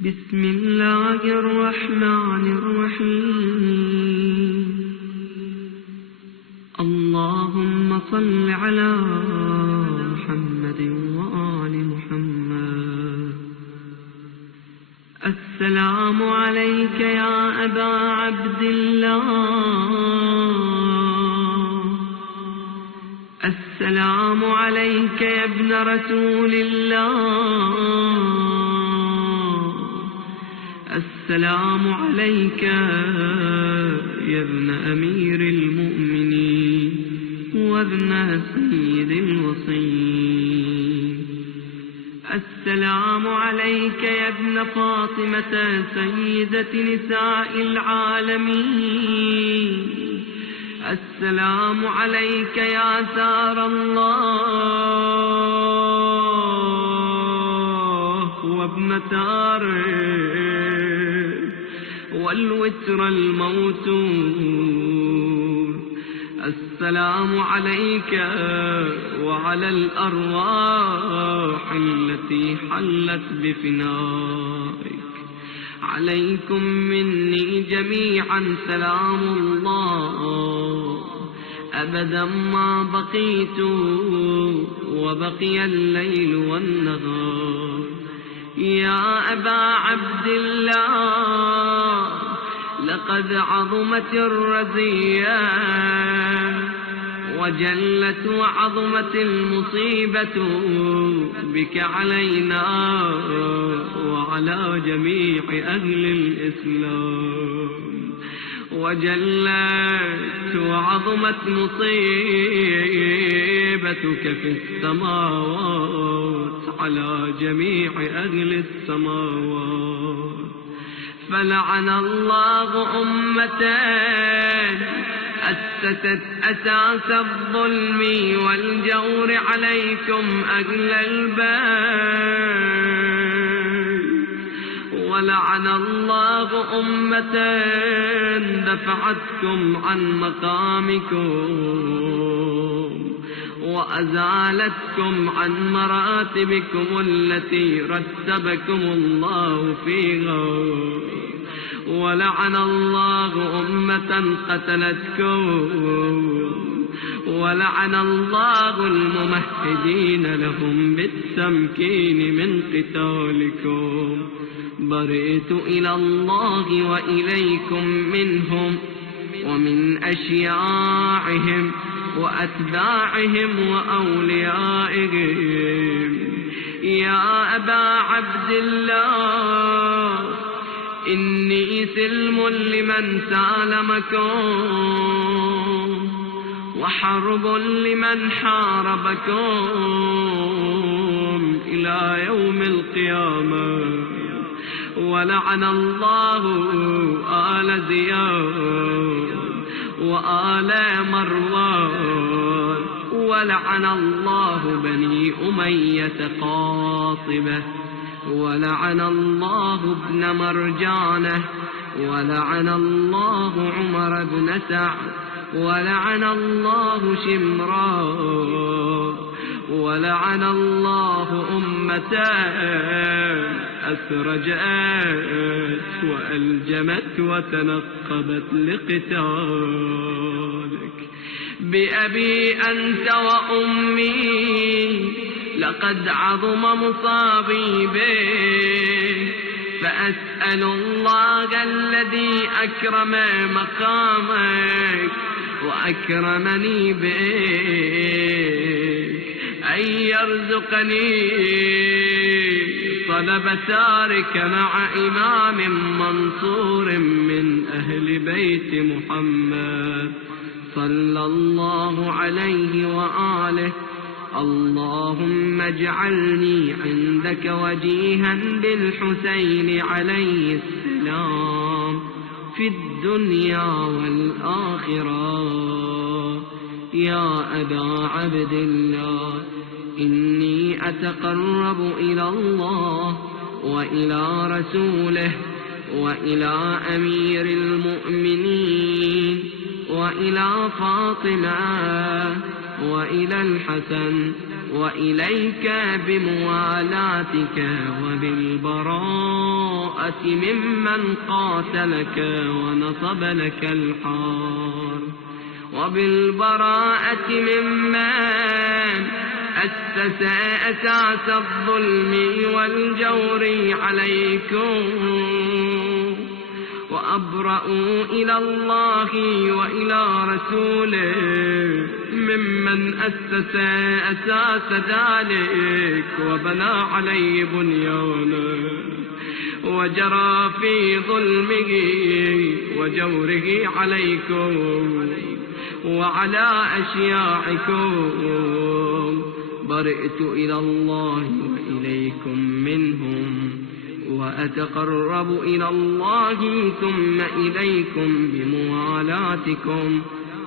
بسم الله الرحمن الرحيم. اللهم صل على محمد وآل محمد. السلام عليك يا أبا عبد الله. السلام عليك يا ابن رسول الله. السلام عليك يا ابن أمير المؤمنين وابن سيد الوصيين. السلام عليك يا ابن فاطمة سيدة نساء العالمين. السلام عليك يا ثار الله وابن ثاره والوتر الموتور. السلام عليك وعلى الأرواح التي حلت بفنائك. عليكم مني جميعا سلام الله أبدا ما بقيت وبقي الليل والنهار. يا أبا عبد الله لقد عظمت الرزية وجلت وعظمت المصيبة بك علينا وعلى جميع أهل الإسلام. وجلت وعظمت مصيبتك في السماوات على جميع أهل السماوات. فلعن الله أمة أسست أساس الظلم والجور عليكم أهل البيت. ولعن الله أمة دفعتكم عن مقامكم وأزالتكم عن مراتبكم التي رتبكم الله فيها. ولعن الله أمة قتلتكم. ولعن الله الممهدين لهم بالتمكين من قتالكم. برئت إلى الله وإليكم منهم ومن أشياعهم وأتباعهم وأوليائهم. يا أبا عبد الله إني سلم لمن سالمكم وحرب لمن حاربكم إلى يوم القيامة. ولعن الله آل زياد وآل مروان. ولعن الله بني أمية قاطبة. ولعن الله ابن مرجانة. ولعن الله عمر بن سعد. ولعن الله شمران. ولعن الله أمة أسرجت وألجمت وتنقبت لقتالك. بأبي أنت وأمي لقد عظم مصابي بك. فأسأل الله الذي أكرم مقامك وأكرمني بك أن يرزقني طلب ثارك مع إمام منصور من أهل بيت محمد صلى الله عليه وآله. اللهم اجعلني عندك وجيها بالحسين عليه السلام في الدنيا والآخرة. يا أبا عبد الله إني أتقرب إلى الله وإلى رسوله وإلى أمير المؤمنين وإلى فاطمة وإلى الحسن وإليك بموالاتك وبالبراءة ممن قاتلك ونصب لك الحار، وبالبراءة ممن أسس أساس الظلم والجور عليكم، وأبرأوا إلى الله وإلى رسوله ممن أسس أساس ذلك وبنى عليه بنيانه وجرى في ظلمه وجوره عليكم وعلى أشياعكم. برئت إلى الله وإليكم منهم، وأتقرب إلى الله ثم إليكم بموالاتكم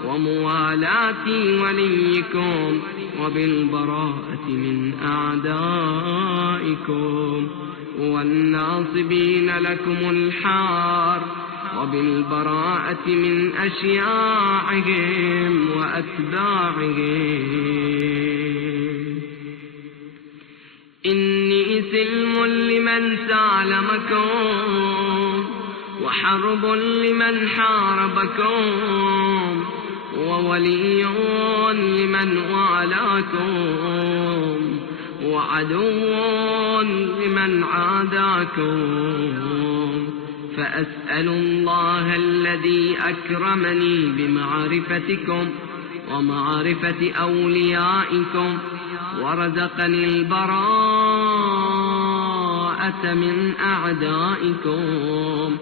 وموالاة وليكم، وبالبراءة من أعدائكم والناصبين لكم الحار، وبالبراءة من أشياعهم وأتباعهم. إني سلم لمن سالمكم، وحرب لمن حاربكم، وولي لمن والاكم، وعدو لمن عاداكم. فأسأل الله الذي أكرمني بمعرفتكم ومعرفة أوليائكم ورزقني البراءة من أعدائكم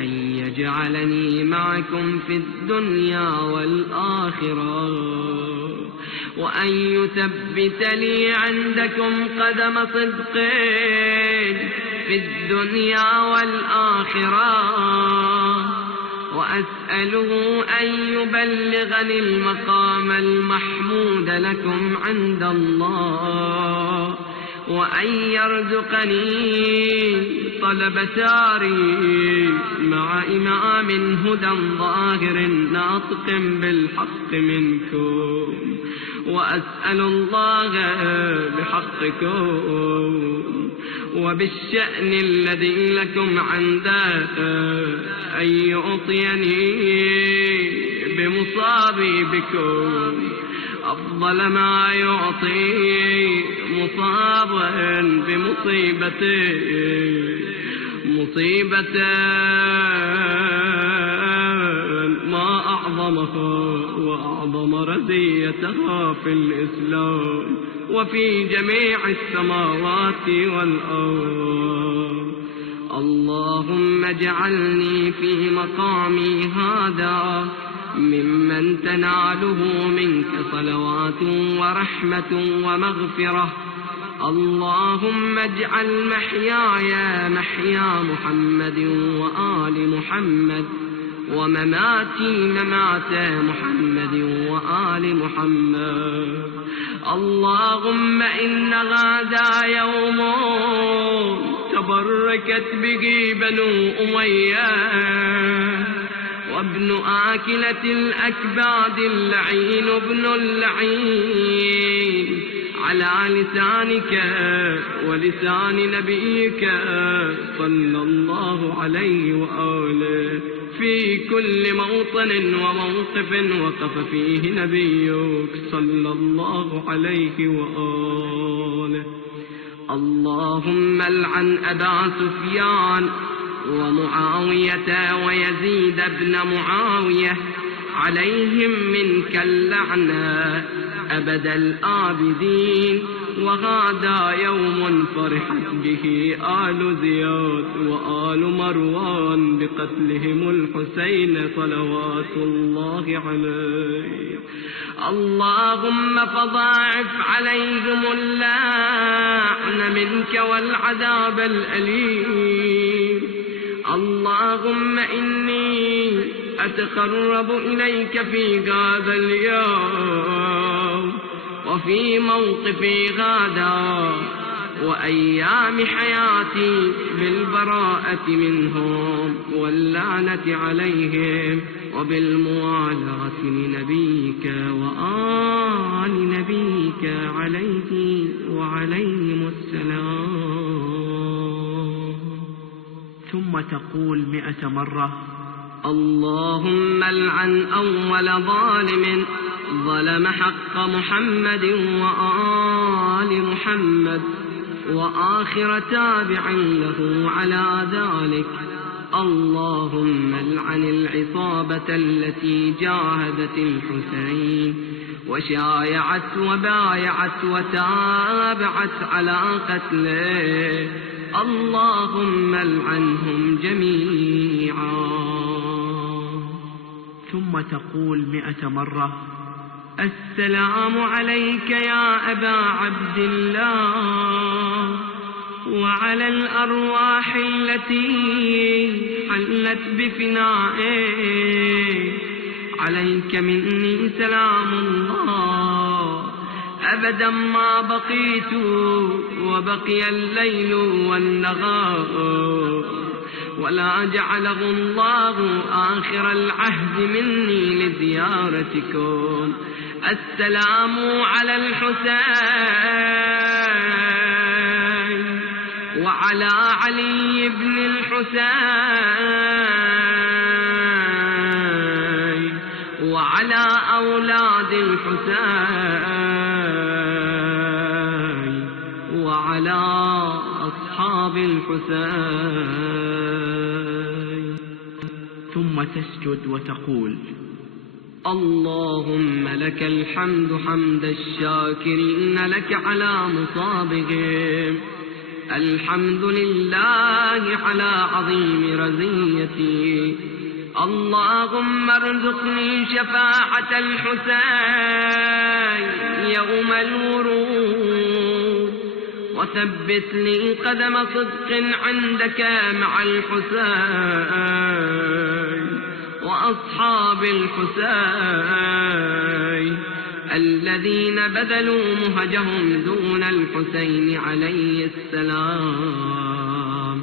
أن يجعلني معكم في الدنيا والآخرة، وأن يثبت لي عندكم قدم صدق في الدنيا والآخرة، وأسأله أن يبلغني المقام المحمود لكم عند الله، وأن يرزقني طلب ساري مع إمام هدى ظاهر ناطق بالحق منكم. وأسأل الله بحقكم وبالشأن الذي لكم عنده أن يعطيني بمصابي بكم أفضل ما يعطي مصابا بمصيبته، مصيبة ما أعظمها وأعظم رزيتها في الإسلام وفي جميع السماوات والأرض. اللهم اجعلني في مقامي هذا ممن تناله منك صلوات ورحمة ومغفرة. اللهم اجعل محياي محيا محمد وآل محمد، ومماتي ممات محمد وآل محمد. اللهم إن هذا يوم تبركت به بنو أمية، وابن آكلة الأكباد اللعين ابن اللعين على لسانك ولسان نبيك صلى الله عليه وآله في كل موطن وموقف وقف فيه نبيك صلى الله عليه وآله. اللهم العن أبا سفيان ومعاوية ويزيد بن معاوية، عليهم منك اللعنة أبد الآبدين. وهذا يوم فرحت به آل زياد وآل مروان بقتلهم الحسين صلوات الله عليه. اللهم فضاعف عليهم اللعن منك والعذاب الأليم. اللهم إني أتقرب إليك في هذا اليوم وفي موقفي غدا وأيام حياتي بالبراءة منهم واللعنة عليهم وبالموالاة لنبيك وآل نبيك عليه وعليهم السلام. ثم تقول 100 مرة: اللهم العن أول ظالم ظلم حق محمد وآل محمد، وآخر تابع له على ذلك. اللهم العن العصابة التي جاهدت الحسين وشايعت وبايعت وتابعت على قتله. اللهم العنهم جميعا. ثم تقول 100 مرة: السلام عليك يا أبا عبد الله، وعلى الأرواح التي حلت بفنائك. عليك مني سلام الله أبدا ما بقيت وبقي الليل والنهار، ولا جعله الله آخر العهد مني لزيارتكم. السلام على الحسين وعلى علي بن الحسين وعلى أولاد الحسين وعلى أصحاب الحسين. ثم تسجد وتقول: اللهم لك الحمد حمد الشاكرين لك على مصابهم. الحمد لله على عظيم رزيتي. اللهم ارزقني شفاعة الحسين يوم الورود، وثبت لي قدم صدق عندك مع الحسين وأصحاب الحسين الذين بذلوا مهجهم دون الحسين عليه السلام،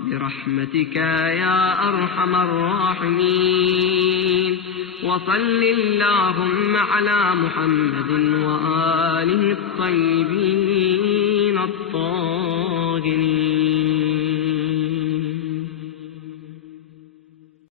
برحمتك يا أرحم الراحمين. وصل اللهم على محمد وآله الطيبين الطاهرين.